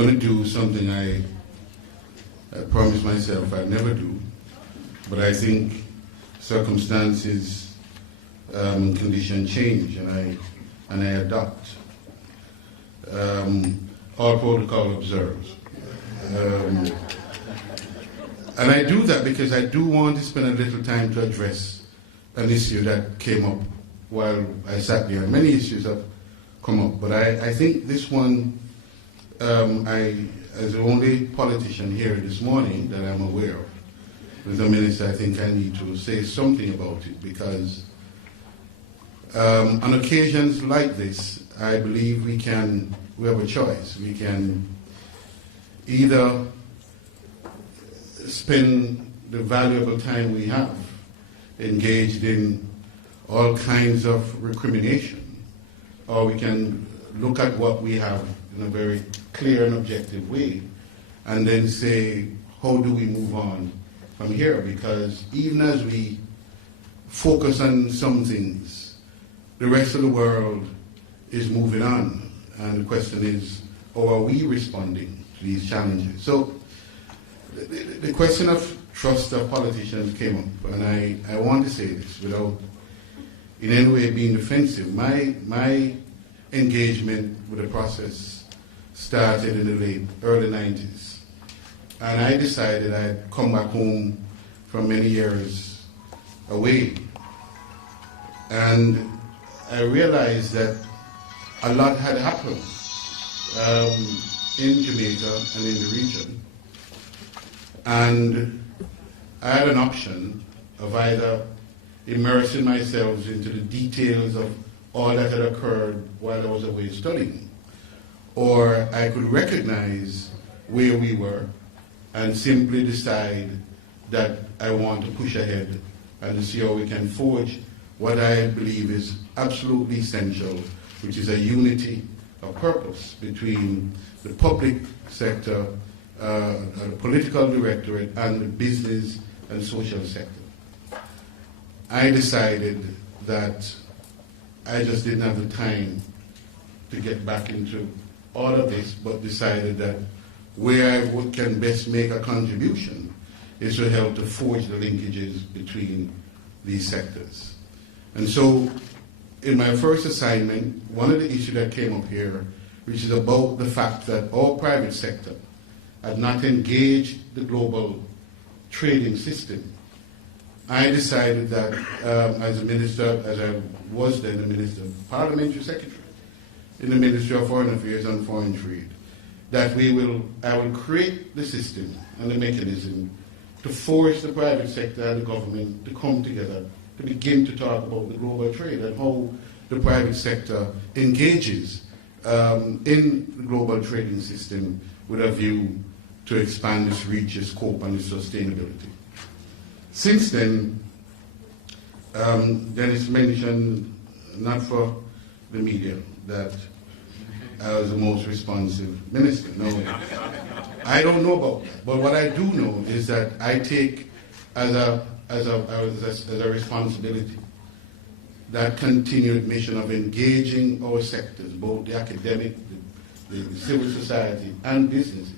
going to do something I promised myself I'd never do, but I think circumstances, conditions change, and I adopt. All protocol observed. And I do that because I do want to spend a little time to address an issue that came up while I sat there. Many issues have come up, but I think this one, as the only politician here this morning that I'm aware of, as a minister, I think I need to say something about it, because on occasions like this, I believe we have a choice. We can either spend the valuable time we have engaged in all kinds of recrimination, or we can look at what we have in a very clear and objective way and then say, how do we move on from here? Because even as we focus on some things, the rest of the world is moving on. And the question is, how are we responding to these challenges? So the question of trust of politicians came up, and I want to say this without in any way being defensive. My engagement with the process started in the early 90s, and I decided I'd come back home from many years away, and I realized that a lot had happened in Jamaica and in the region, and I had an option of either immersing myself into the details of all that had occurred while I was away studying, or I could recognize where we were and simply decide that I want to push ahead and to see how we can forge what I believe is absolutely essential, which is a unity of purpose between the public sector, the political directorate, and the business and social sector. I decided that I just didn't have the time to get back into all of this, but decided that where I can best make a contribution is to help to forge the linkages between these sectors. And so, in my first assignment, one of the issues that came up here, which is about the fact that our private sector had not engaged the global trading system, I decided that as a minister, as I was then the Minister of Parliamentary Secretary in the Ministry of Foreign Affairs and Foreign Trade, that I will create the system and the mechanism to force the private sector and the government to come together to begin to talk about the global trade and how the private sector engages in the global trading system with a view to expand its reach, its scope, and its sustainability. Since then, Dennis mentioned, not for the media, that I was the most responsive minister. No, I don't know about that. But what I do know is that I take as a responsibility that continued mission of engaging our sectors, both the academic, the civil society, and businesses,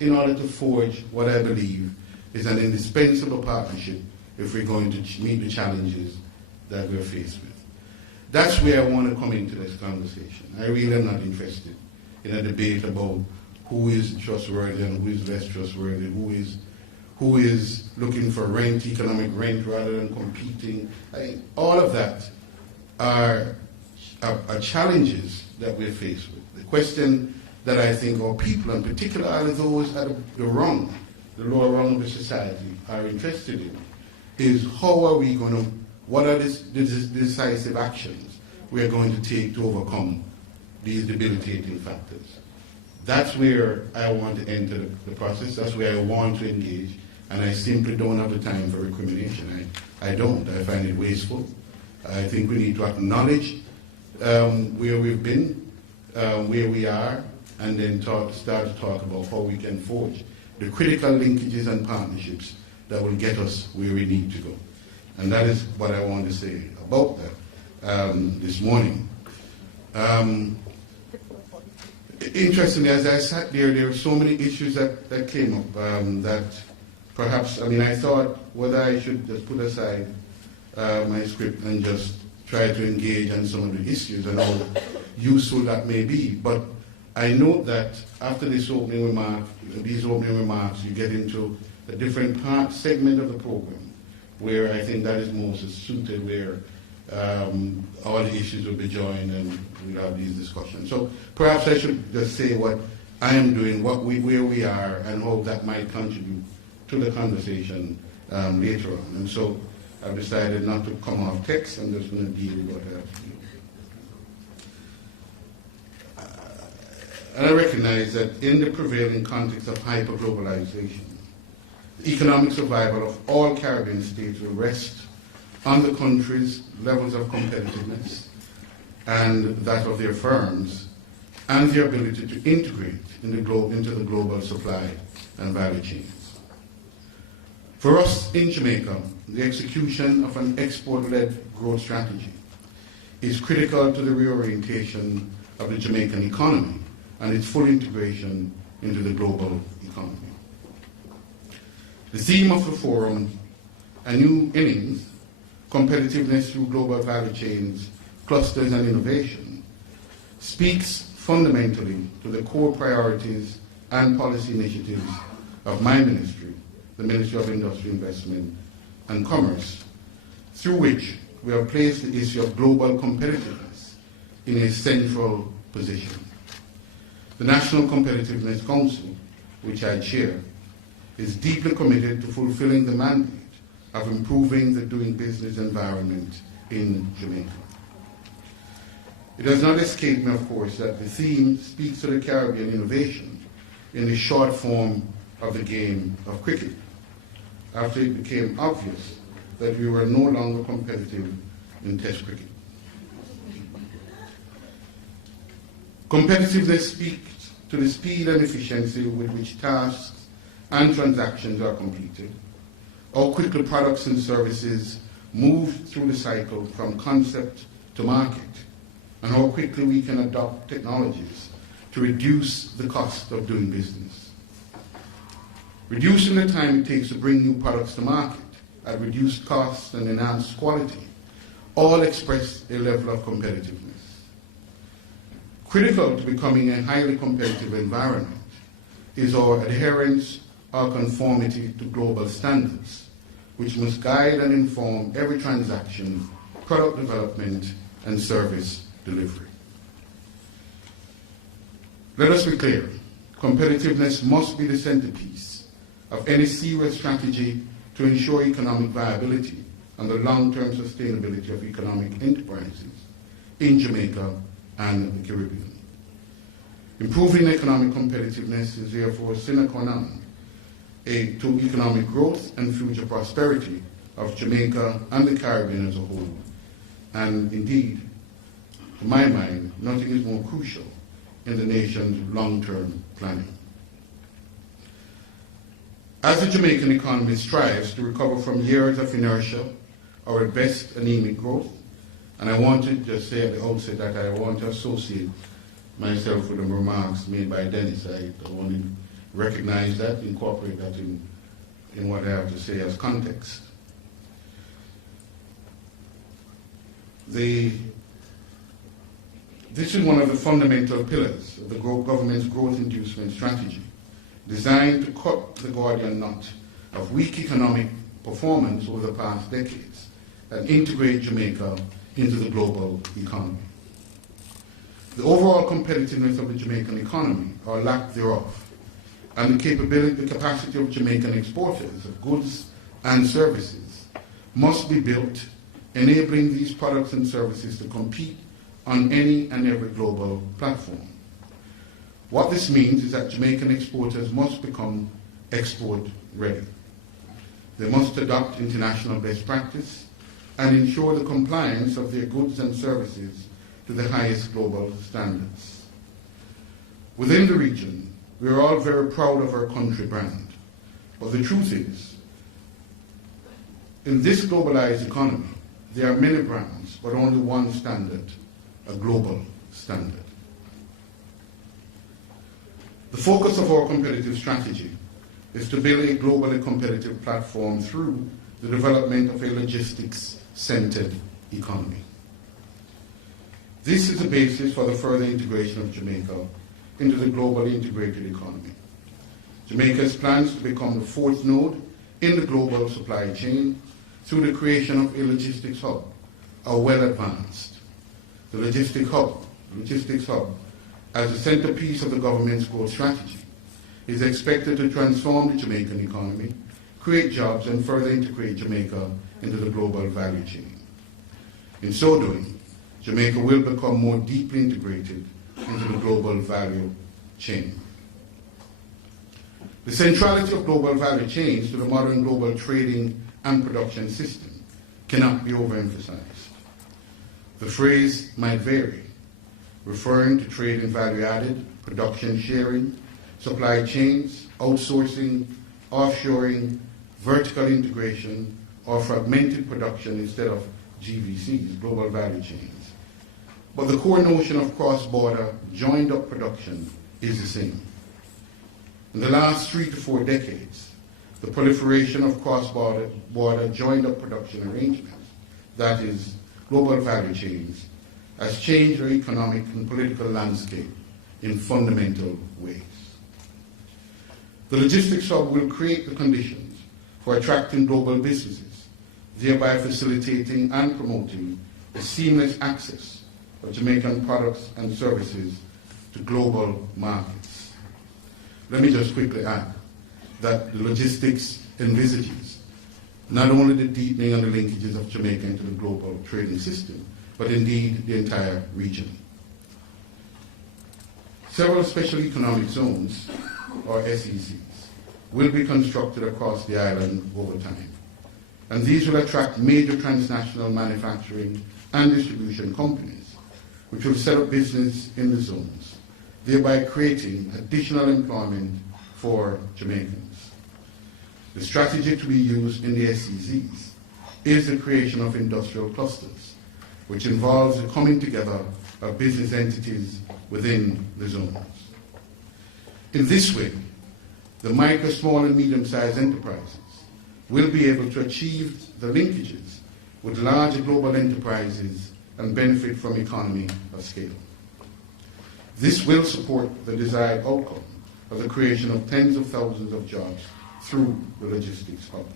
in order to forge what I believe is an indispensable partnership if we're going to meet the challenges that we're faced with. That's where I want to come into this conversation. I really am not interested in a debate about who is trustworthy and who is less trustworthy, who is looking for rent, economic rent, rather than competing. All of that are challenges that we're faced with. The question that I think our people, and particularly those at the lower rung of the society, are interested in, is how are we going to, what are the decisive actions we are going to take to overcome these debilitating factors. That's where I want to enter the process. That's where I want to engage. And I simply don't have the time for recrimination. I don't. I find it wasteful. I think we need to acknowledge where we've been, where we are, and then start to talk about how we can forge the critical linkages and partnerships that will get us where we need to go. And that is what I want to say about that this morning. Interestingly, as I sat there were so many issues that came up that perhaps, I thought whether I should just put aside my script and just try to engage on some of the issues and how useful that may be. But I note that after these opening remarks, you get into a different segment of the program where I think that is most suited, where all the issues will be joined and we'll have these discussions. So perhaps I should just say what I am doing, where we are, and how that might contribute to the conversation later on. And so I've decided not to come off text. I'm just going to deal with what I have to do. And I recognize that in the prevailing context of hyperglobalization, the economic survival of all Caribbean states will rest on the country's levels of competitiveness and that of their firms, and their ability to integrate into the global supply and value chains. For us in Jamaica, the execution of an export-led growth strategy is critical to the reorientation of the Jamaican economy and its full integration into the global economy. The theme of the forum, A New Innings, Competitiveness Through Global Value Chains, Clusters and Innovation, speaks fundamentally to the core priorities and policy initiatives of my ministry, the Ministry of Industry, Investment and Commerce, through which we have placed the issue of global competitiveness in a central position. The National Competitiveness Council, which I chair, is deeply committed to fulfilling the mandate of improving the doing business environment in Jamaica. It does not escape me, of course, that the theme speaks to the Caribbean innovation in the short form of the game of cricket, after it became obvious that we were no longer competitive in Test cricket. Competitiveness speaks to the speed and efficiency with which tasks and transactions are completed, how quickly products and services move through the cycle from concept to market, and how quickly we can adopt technologies to reduce the cost of doing business. Reducing the time it takes to bring new products to market at reduced costs and enhanced quality all express a level of competitiveness. Critical to becoming a highly competitive environment is our adherence or conformity to global standards, which must guide and inform every transaction, product development, and service delivery. Let us be clear, competitiveness must be the centerpiece of any serious strategy to ensure economic viability and the long-term sustainability of economic enterprises in Jamaica and the Caribbean. Improving economic competitiveness is therefore sine qua non to economic growth and future prosperity of Jamaica and the Caribbean as a whole. And indeed, to my mind, nothing is more crucial in the nation's long-term planning. As the Jamaican economy strives to recover from years of inertia or at best anemic growth, and I want to just say at the outset that I want to associate myself with the remarks made by Dennis. I want to recognize that, incorporate that in what I have to say as context. This is one of the fundamental pillars of the government's growth inducement strategy, designed to cut the Gordian knot of weak economic performance over the past decades and integrate Jamaica into the global economy. The overall competitiveness of the Jamaican economy, or lack thereof, and the capacity of Jamaican exporters of goods and services must be built, enabling these products and services to compete on any and every global platform. What this means is that Jamaican exporters must become export ready. They must adopt international best practice and ensure the compliance of their goods and services to the highest global standards. Within the region, we are all very proud of our country brand, but the truth is, in this globalized economy, there are many brands, but only one standard, a global standard. The focus of our competitive strategy is to build a globally competitive platform through the development of a logistics-centered economy. This is the basis for the further integration of Jamaica into the globally integrated economy. Jamaica's plans to become the fourth node in the global supply chain through the creation of a logistics hub are well advanced. The logistics hub, as the centerpiece of the government's growth strategy, is expected to transform the Jamaican economy, create jobs, and further integrate Jamaica into the global value chain. In so doing, Jamaica will become more deeply integrated into the global value chain. The centrality of global value chains to the modern global trading and production system cannot be overemphasized. The phrase might vary, referring to trade in value added, production sharing, supply chains, outsourcing, offshoring, vertical integration, or fragmented production instead of GVCs, global value chains. But the core notion of cross-border, joined-up production is the same. In the last 3 to 4 decades, the proliferation of cross-border, joined-up production arrangements, that is, global value chains, has changed our economic and political landscape in fundamental ways. The logistics hub will create the conditions for attracting global businesses, thereby facilitating and promoting the seamless access of Jamaican products and services to global markets. Let me just quickly add that the logistics envisages not only the deepening and the linkages of Jamaica into the global trading system, but indeed the entire region. Several special economic zones, or SEZs, will be constructed across the island over time. And these will attract major transnational manufacturing and distribution companies, which will set up business in the zones, thereby creating additional employment for Jamaicans. The strategy to be used in the SEZs is the creation of industrial clusters, which involves the coming together of business entities within the zones. In this way, the micro, small, and medium-sized enterprises will be able to achieve the linkages with larger global enterprises and benefit from economy of scale. This will support the desired outcome of the creation of tens of thousands of jobs through the logistics hub.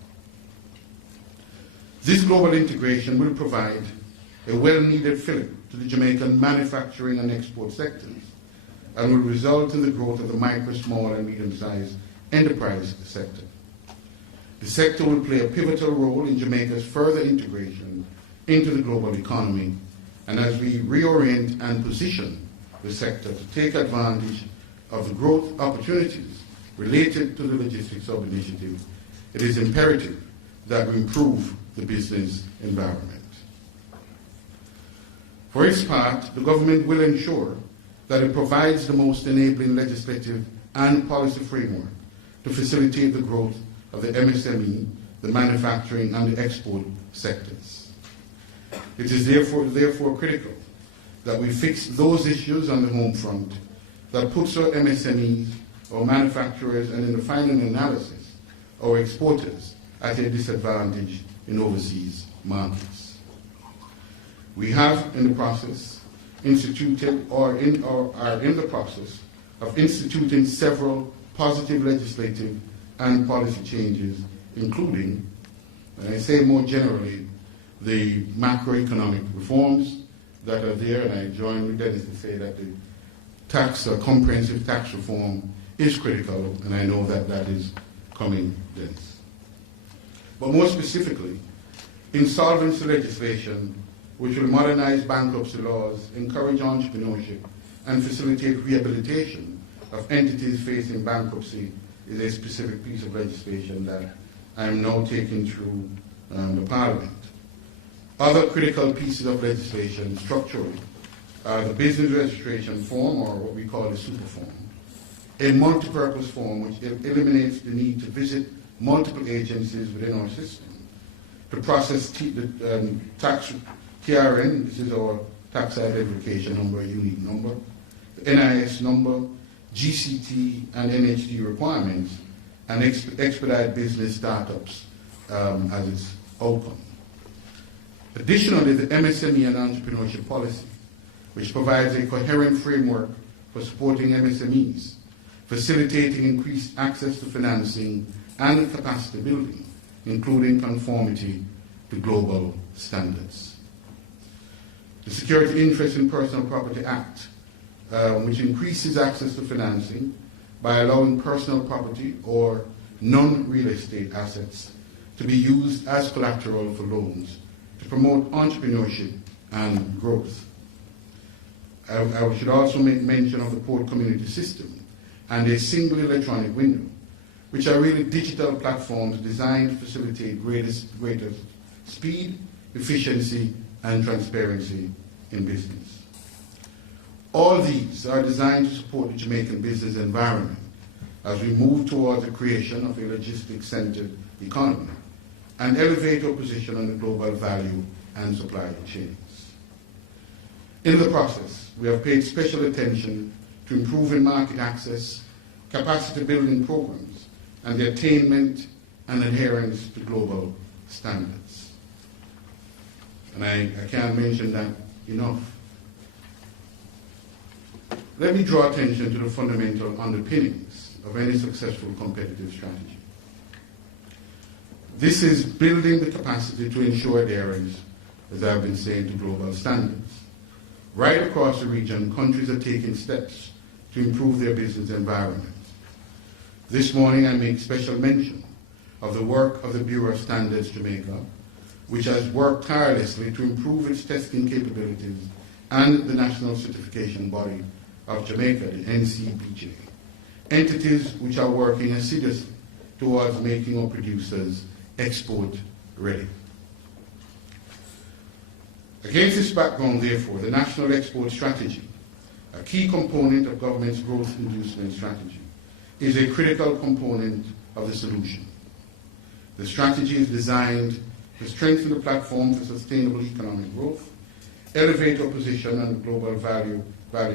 This global integration will provide a well-needed fillip to the Jamaican manufacturing and export sectors and will result in the growth of the micro, small, and medium-sized enterprise sector. The sector will play a pivotal role in Jamaica's further integration into the global economy, and as we reorient and position the sector to take advantage of the growth opportunities related to the Logistics Hub initiative, it is imperative that we improve the business environment. For its part, the government will ensure that it provides the most enabling legislative and policy framework to facilitate the growth of the MSME, the manufacturing, and the export sectors. It is therefore critical that we fix those issues on the home front that puts our MSMEs, our manufacturers, and in the final analysis, our exporters at a disadvantage in overseas markets. We have in the process instituted or are in the process of instituting several positive legislative and policy changes, including, and I say more generally, the macroeconomic reforms that are there, and I join with Dennis to say that the comprehensive tax reform is critical, and I know that that is coming, Dennis. But more specifically, insolvency legislation, which will modernize bankruptcy laws, encourage entrepreneurship, and facilitate rehabilitation of entities facing bankruptcy, is a specific piece of legislation that I am now taking through the Parliament. Other critical pieces of legislation structurally are the business registration form, or what we call the super form, a multi-purpose form which eliminates the need to visit multiple agencies within our system to process the tax TRN, this is our tax identification number, a unique number, the NIS number, GCT and NHD requirements, and expedite business startups as its outcome. Additionally, the MSME and entrepreneurship policy, which provides a coherent framework for supporting MSMEs, facilitating increased access to financing and capacity building, including conformity to global standards. The Security Interest in Personal Property Act, which increases access to financing by allowing personal property or non-real estate assets to be used as collateral for loans to promote entrepreneurship and growth. I should also make mention of the port community system and a single electronic window, which are really digital platforms designed to facilitate greater speed, efficiency, and transparency in business. All these are designed to support the Jamaican business environment as we move towards the creation of a logistics-centered economy and elevate our position on the global value and supply chains. In the process, we have paid special attention to improving market access, capacity building programs, and the attainment and adherence to global standards. And I can't mention that enough. Let me draw attention to the fundamental underpinnings of any successful competitive strategy. This is building the capacity to ensure adherence, as I've been saying, to global standards. Right across the region, countries are taking steps to improve their business environments. This morning, I make special mention of the work of the Bureau of Standards Jamaica, which has worked tirelessly to improve its testing capabilities, and the National Certification Body of Jamaica, the NCBJ, entities which are working assiduously towards making our producers export ready. Against this background, therefore, the National Export Strategy, a key component of government's growth inducement strategy, is a critical component of the solution. The strategy is designed to strengthen the platform for sustainable economic growth, elevate our position on the global value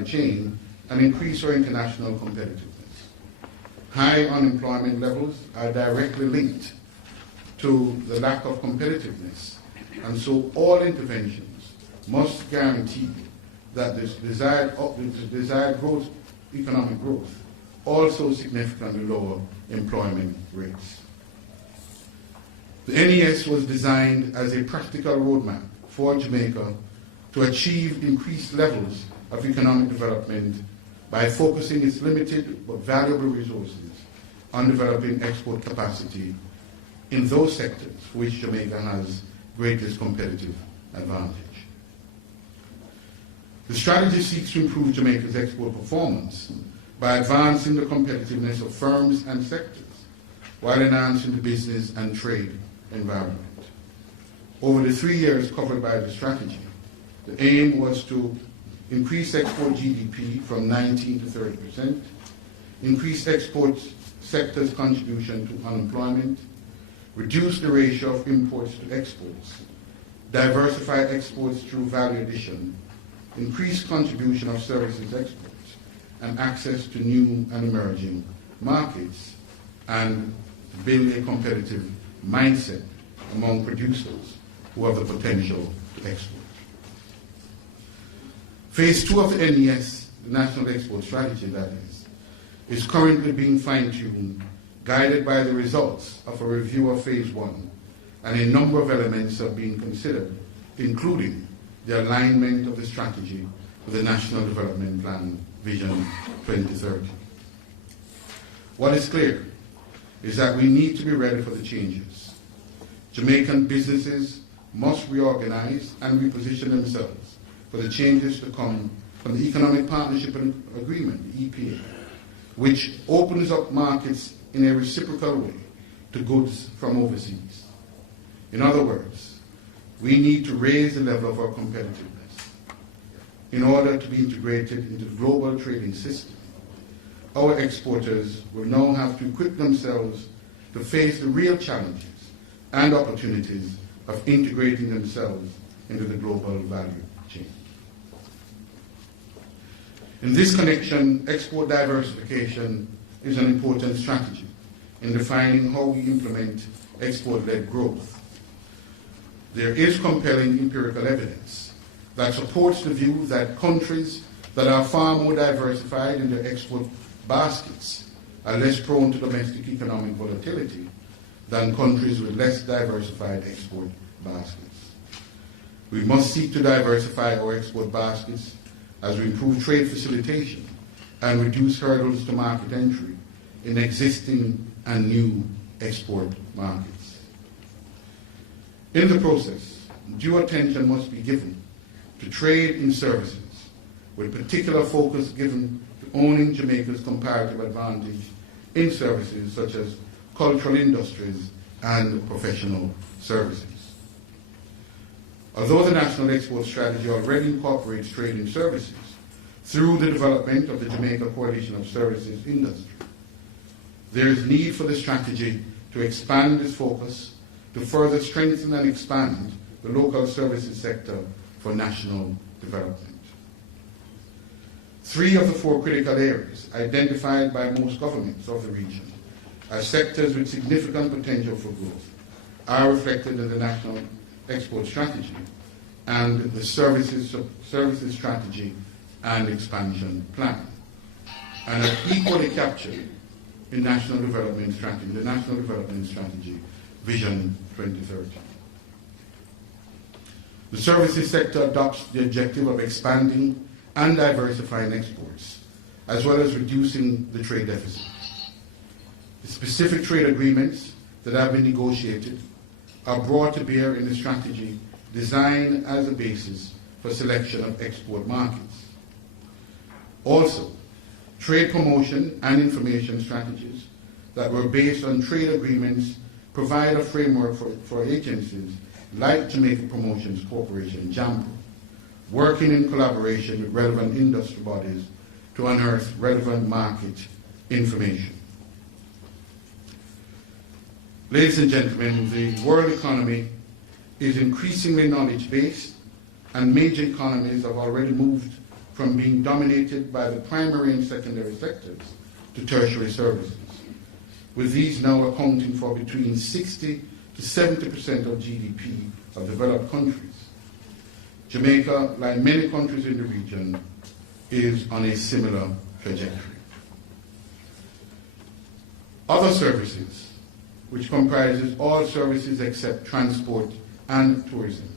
chain, and increase our international competitiveness. High unemployment levels are directly linked to the lack of competitiveness, and so all interventions must guarantee that this desired growth, economic growth, also significantly lower employment rates. The NES was designed as a practical roadmap for Jamaica to achieve increased levels of economic development by focusing its limited but valuable resources on developing export capacity in those sectors for which Jamaica has greatest competitive advantage. The strategy seeks to improve Jamaica's export performance by advancing the competitiveness of firms and sectors while enhancing the business and trade environment. Over the 3 years covered by the strategy, the aim was to increase export GDP from 19 to 30%, increase export sector's contribution to unemployment, reduce the ratio of imports to exports, diversify exports through value addition, increase contribution of services exports, and access to new and emerging markets, and build a competitive mindset among producers who have the potential to export. Phase 2 of the NES, the National Export Strategy, that is currently being fine-tuned, guided by the results of a review of Phase 1, and a number of elements are being considered, including the alignment of the strategy with the National Development Plan Vision 2030. What is clear is that we need to be ready for the changes. Jamaican businesses must reorganize and reposition themselves for the changes to come from the Economic Partnership Agreement, the EPA, which opens up markets in a reciprocal way to goods from overseas. In other words, we need to raise the level of our competitiveness in order to be integrated into the global trading system. Our exporters will now have to equip themselves to face the real challenges and opportunities of integrating themselves into the global value chain. In this connection, export diversification is an important strategy in defining how we implement export-led growth. There is compelling empirical evidence that supports the view that countries that are far more diversified in their export baskets are less prone to domestic economic volatility than countries with less diversified export baskets. We must seek to diversify our export baskets as we improve trade facilitation and reduce hurdles to market entry in existing and new export markets. In the process, due attention must be given to trade in services, with particular focus given to owning Jamaica's comparative advantage in services such as cultural industries and professional services. Although the National Export Strategy already incorporates trade in services through the development of the Jamaica Coalition of Services Industry, there is need for the strategy to expand its focus to further strengthen and expand the local services sector for national development. 3 of the 4 critical areas identified by most governments of the region as sectors with significant potential for growth are reflected in the National Export Strategy and the Services Strategy and Expansion Plan, and are equally captured in the National Development Strategy Vision 2030. The services sector adopts the objective of expanding and diversifying exports, as well as reducing the trade deficit. The specific trade agreements that have been negotiated are brought to bear in the strategy designed as a basis for selection of export markets. Also, trade promotion and information strategies that were based on trade agreements provide a framework for agencies like Jamaica Promotions Corporation, JAMPO, working in collaboration with relevant industry bodies to unearth relevant market information. Ladies and gentlemen, the world economy is increasingly knowledge-based, and major economies have already moved from being dominated by the primary and secondary sectors to tertiary services, with these now accounting for between 60 to 70% of GDP of developed countries. Jamaica, like many countries in the region, is on a similar trajectory. Other services, which comprises all services except transport and tourism,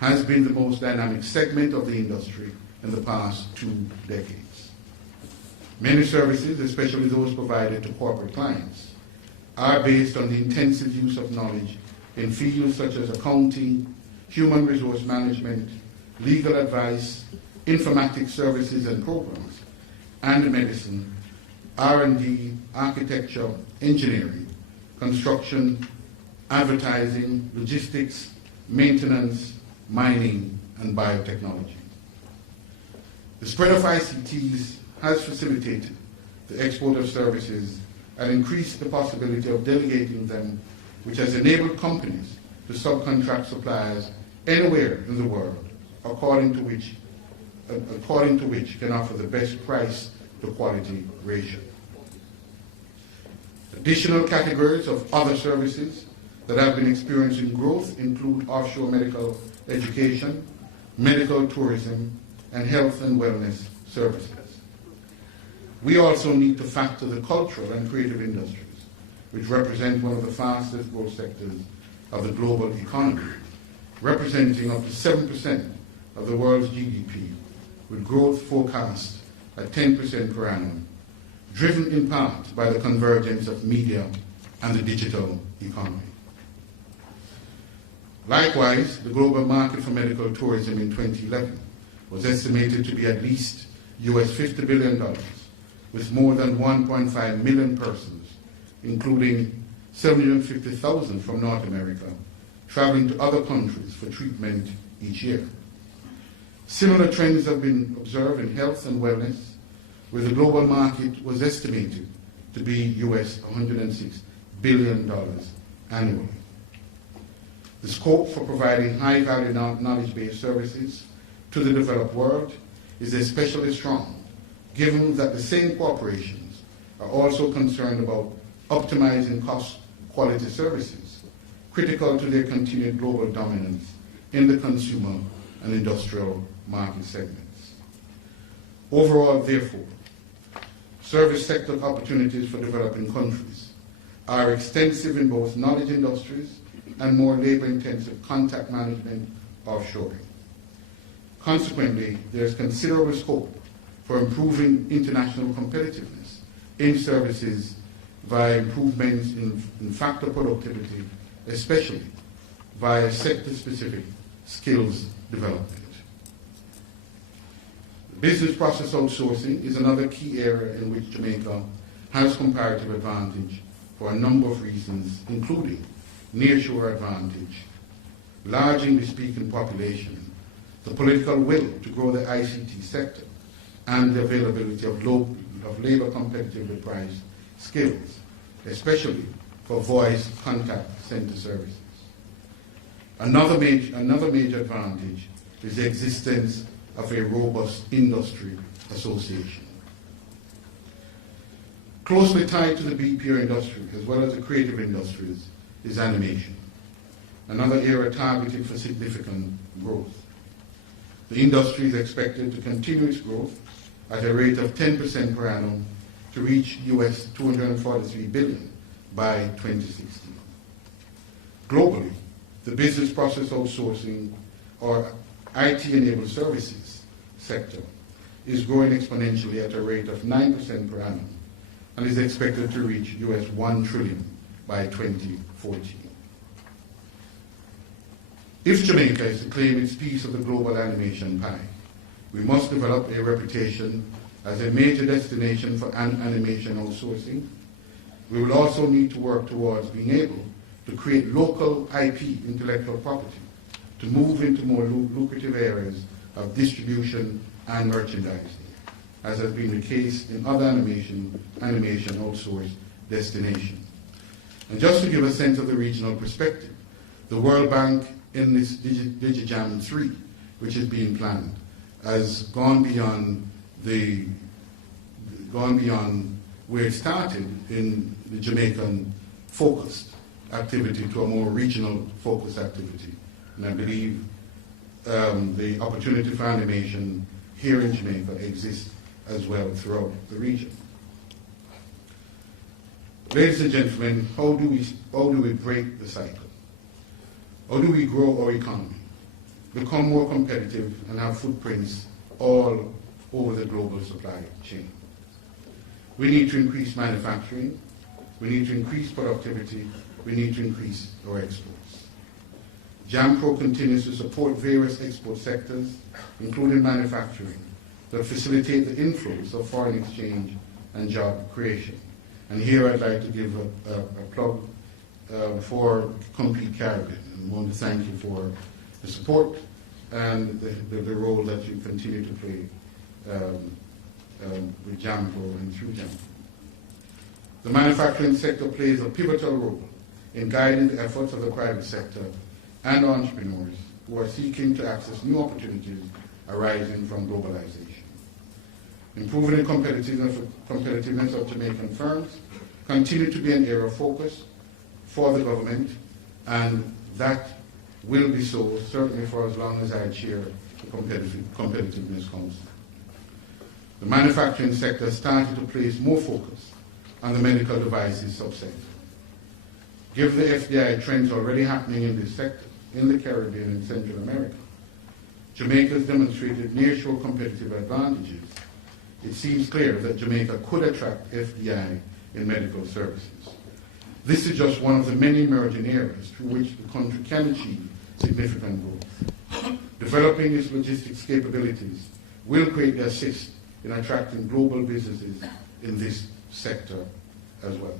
has been the most dynamic segment of the industry in the past 2 decades. Many services, especially those provided to corporate clients, are based on the intensive use of knowledge in fields such as accounting, human resource management, legal advice, informatics services and programs, and medicine, R&D, architecture, engineering, construction, advertising, logistics, maintenance, mining, and biotechnology. The spread of ICTs has facilitated the export of services and increased the possibility of delegating them, which has enabled companies to subcontract suppliers anywhere in the world, according to which can offer the best price to quality ratio. Additional categories of other services that have been experiencing growth include offshore medical education, medical tourism, and health and wellness services. We also need to factor the cultural and creative industries, which represent one of the fastest growth sectors of the global economy, representing up to 7% of the world's GDP, with growth forecast at 10% per annum, driven in part by the convergence of media and the digital economy. Likewise, the global market for medical tourism in 2011 was estimated to be at least US $50 billion, with more than 1.5 million persons, including 750,000 from North America, traveling to other countries for treatment each year. Similar trends have been observed in health and wellness, where the global market was estimated to be US $106 billion annually. The scope for providing high-value knowledge-based services to the developed world is especially strong given that the same corporations are also concerned about optimizing cost-quality services, critical to their continued global dominance in the consumer and industrial market segments. Overall, therefore, service sector opportunities for developing countries are extensive in both knowledge industries and more labor-intensive contact management offshoring. Consequently, there is considerable scope for improving international competitiveness in services via improvements in factor productivity, especially via sector-specific skills development. Business process outsourcing is another key area in which Jamaica has comparative advantage for a number of reasons, including nearshore advantage, large English-speaking population, the political will to grow the ICT sector, and the availability of labor competitively priced skills, especially for voice contact center services. Another major advantage is the existence of a robust industry association. Closely tied to the BPO industry, as well as the creative industries, is animation, another area targeted for significant growth. The industry is expected to continue its growth at a rate of 10% per annum to reach US $243 billion by 2016. Globally, the business process outsourcing or IT-enabled services sector is growing exponentially at a rate of 9% per annum and is expected to reach US $1 trillion by 2014. If Jamaica is to claim its piece of the global animation pie, we must develop a reputation as a major destination for animation outsourcing. We will also need to work towards being able to create local IP, intellectual property, to move into more lucrative areas of distribution and merchandising, as has been the case in other animation outsourced destinations. And just to give a sense of the regional perspective, the World Bank in this DigiJam 3, which is being planned, has gone beyond where it started in the Jamaican focused activity to a more regional focused activity. And I believe the opportunity for animation here in Jamaica exists as well throughout the region. Ladies and gentlemen, how do we break the cycle? How do we grow our economy, become more competitive, and have footprints all over the global supply chain? We need to increase manufacturing, we need to increase productivity, we need to increase our exports. JAMPRO continues to support various export sectors, including manufacturing, that facilitate the inflows of foreign exchange and job creation. And here I'd like to give a plug for Complete Caribbean. And I want to thank you for the support and the role that you continue to play with JAMPRO and through JAMPRO. The manufacturing sector plays a pivotal role in guiding the efforts of the private sector and entrepreneurs who are seeking to access new opportunities arising from globalization. Improving the competitiveness of Jamaican firms continue to be an area of focus for the government, and that will be so certainly for as long as I chair the Competitiveness Council. The manufacturing sector started to place more focus on the medical devices subsector. Given the FDI trends already happening in this sector, in the Caribbean and Central America, Jamaica has demonstrated nearshore competitive advantages. It seems clear that Jamaica could attract FDI in medical services. This is just one of the many emerging areas through which the country can achieve significant growth. Developing its logistics capabilities will greatly assist in attracting global businesses in this sector as well.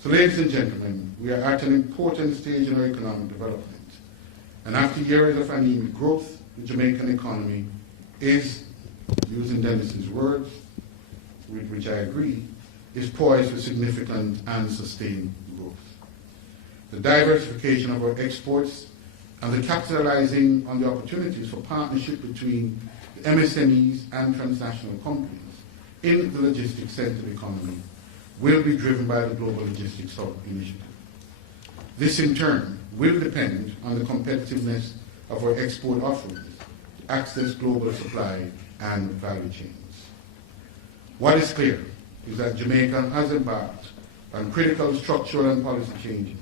So, ladies and gentlemen, we are at an important stage in our economic development. And after years of anemic growth, the Jamaican economy is, using Dennis's words, with which I agree, is poised for significant and sustained growth. The diversification of our exports and the capitalizing on the opportunities for partnership between the MSMEs and transnational companies in the logistics-centered economy will be driven by the Global Logistics Hub initiative. This, in turn, will depend on the competitiveness of our export offerings to access global supply and value chains. What is clear is that Jamaica has embarked on critical structural and policy changes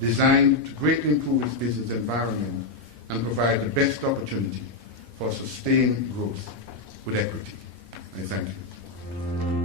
designed to greatly improve its business environment and provide the best opportunity for sustained growth with equity. I thank you.